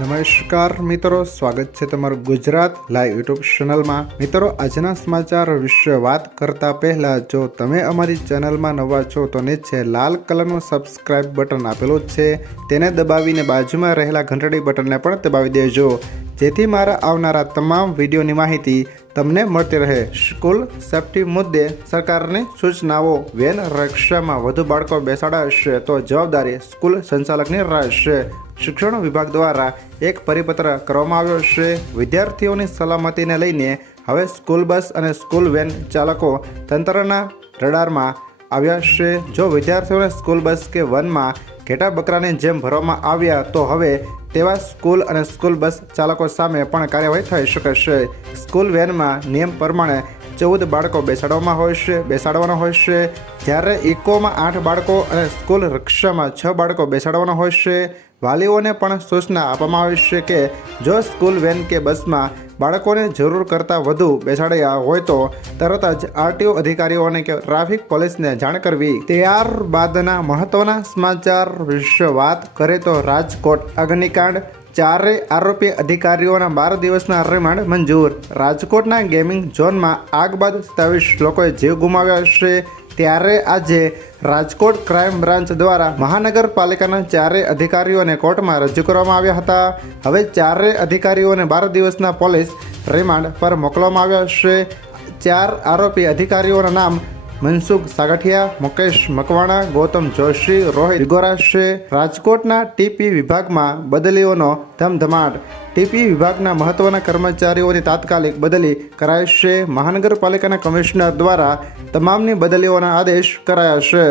નમસ્કાર મિત્રો, સ્વાગત છે તમારું ગુજરાત લાઈવ યુટ્યુબ ચેનલમાં। મિત્રો, આજના સમાચાર વિશે વાત કરતા પહેલા જો તમે અમારી ચેનલમાં નવા છો તો નીચે લાલ કલરનું સબસ્ક્રાઇબ બટન આપેલું છે, તેને દબાવીને બાજુમાં રહેલા ઘંટડી બટનને પણ દબાવી દેજો, જેથી મારા આવનારા તમામ વિડીયોની માહિતી તમને મળતી રહે। સ્કૂલ સેફ્ટી મુદ્દે સરકારની સૂચનાઓ। વેન રિક્ષામાં વધુ બાળકો બેસાડાશે તો જવાબદારી સ્કૂલ સંચાલકની રહેશે। શિક્ષણ વિભાગ દ્વારા એક પરિપત્ર કરવામાં આવ્યો છે। વિદ્યાર્થીઓની સલામતીને લઈને હવે સ્કૂલ બસ અને સ્કૂલ વેન ચાલકો તંત્રના રડારમાં આવ્યા છે। જો વિદ્યાર્થીઓને સ્કૂલ બસ કે વનમાં ઘેટા બકરાની જેમ ભરવામાં આવ્યા તો હવે તેવા સ્કૂલ અને સ્કૂલ બસ ચાલકો સામે પણ કાર્યવાહી થઈ શકે છે। સ્કૂલ વેનમાં નિયમ પ્રમાણે 14 બાળકો બેસાડવાના હોય છે, જ્યારે ઇકોમાં 8 બાળકો અને સ્કૂલ રિક્ષામાં 6 બાળકો બેસાડવાના હોય છે। વાલીઓને પણ સૂચના આપવામાં આવી છે કે જો સ્કૂલ વેન કે બસમાં બાળકોને જરૂર કરતાં વધુ બેસાડ્યા હોય તો તરત જ આરટીઓ અધિકારીઓને કે ટ્રાફિક પોલીસને જાણ કરવી। ત્યારબાદના મહત્વના સમાચાર વિશે વાત કરીએ તો રાજકોટ અગ્નિકાંડ, 4 આરોપી અધિકારીઓના 12 દિવસના રિમાન્ડ મંજૂર। રાજકોટના ગેમિંગ ઝોનમાં આગ બાદ 27 લોકોએ જીવ ગુમાવ્યા છે, ત્યારે આજે રાજકોટ ક્રાઇમ બ્રાન્ચ દ્વારા મહાનગરપાલિકાના 4 અધિકારીઓને કોર્ટમાં રજૂ કરવામાં આવ્યા હતા। હવે 4 અધિકારીઓને 12 દિવસના પોલીસ રિમાન્ડ પર મોકલવામાં આવ્યા છે। 4 આરોપી અધિકારીઓના નામ મનસુખ સાગઠિયા, મુકેશ મકવાણા, ગૌતમ જોશી, રોહિત વિગોરા છે। રાજકોટના ટીપી વિભાગમાં બદલીઓનો ધમધમાટ। ટીપી વિભાગના મહત્વના કર્મચારીઓની તાત્કાલિક બદલી કરાઈ છે। મહાનગરપાલિકાના કમિશનર દ્વારા તમામની બદલીઓના આદેશ કરાયા છે।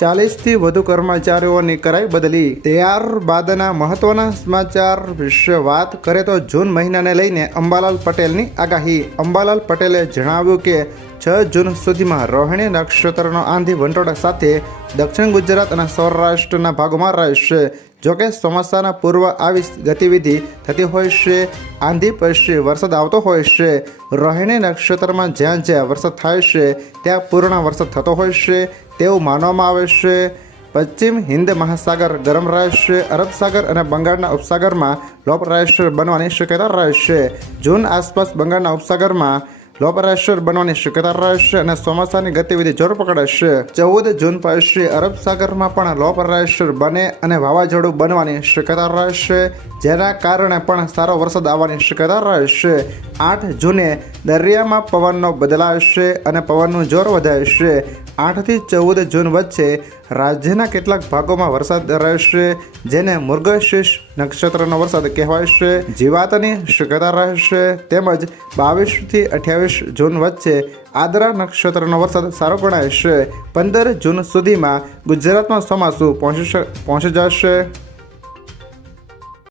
40થી વધુ કર્મચારીઓની કરાઈ બદલી। ત્યારબાદના મહત્વના સમાચાર વિશે વાત કરીએ તો જૂન મહિનાને લઈને અંબાલાલ પટેલની આગાહી। અંબાલાલ પટેલે જણાવ્યું કે 6 જૂન સુધીમાં રોહિણી નક્ષત્રનો આંધી વંટોળ સાથે દક્ષિણ ગુજરાત અને સૌરાષ્ટ્રના ભાગોમાં રહેશે। જોકે ચોમાસાના પૂર્વ આવી ગતિવિધિ થતી હોય છે, આંધી પછી વરસાદ આવતો હોય છે। રોહિણી નક્ષત્રમાં જ્યાં જ્યાં વરસાદ થાય છે ત્યાં પૂર્ણ વરસાદ થતો હોય છે તેવું માનવામાં આવે છે। પશ્ચિમ હિન્દ મહાસાગર ગરમ રહેશે, અરબ સાગર અને બંગાળના ઉપસાગરમાં લો પ્રેશર બનવાની શક્યતા રહેશે। જૂન આસપાસ બંગાળના ઉપસાગરમાં લો પ્રેશર બનવાની શક્યતા રહેશે અને ચોમાસાની ગતિવિધિ જોર પકડશે। 14 જૂન પછી અરબ સાગરમાં પણ લો પ્રેશર બને અને વાવાઝોડું બનવાની શક્યતા રહેશે, જેના કારણે પણ સારો વરસાદ આવવાની શક્યતા રહેશે। 8 જૂને દરિયામાં પવનનો બદલાશે અને પવનનું જોર વધશે। 8 થી 14 જૂન વચ્ચે રાજ્યના કેટલાક ભાગોમાં વરસાદ રહેશે, જેને મૃગશીર્ષ નક્ષત્રનો વરસાદ કહેવાય છે, જીવાતની શક્યતા રહેશે। તેમજ 22 થી 28 જૂન વચ્ચે આદ્રા નક્ષત્રનો વરસાદ સારો ગણાય છે। 15 જૂન સુધીમાં ગુજરાતમાં ચોમાસું પહોંચી જશે।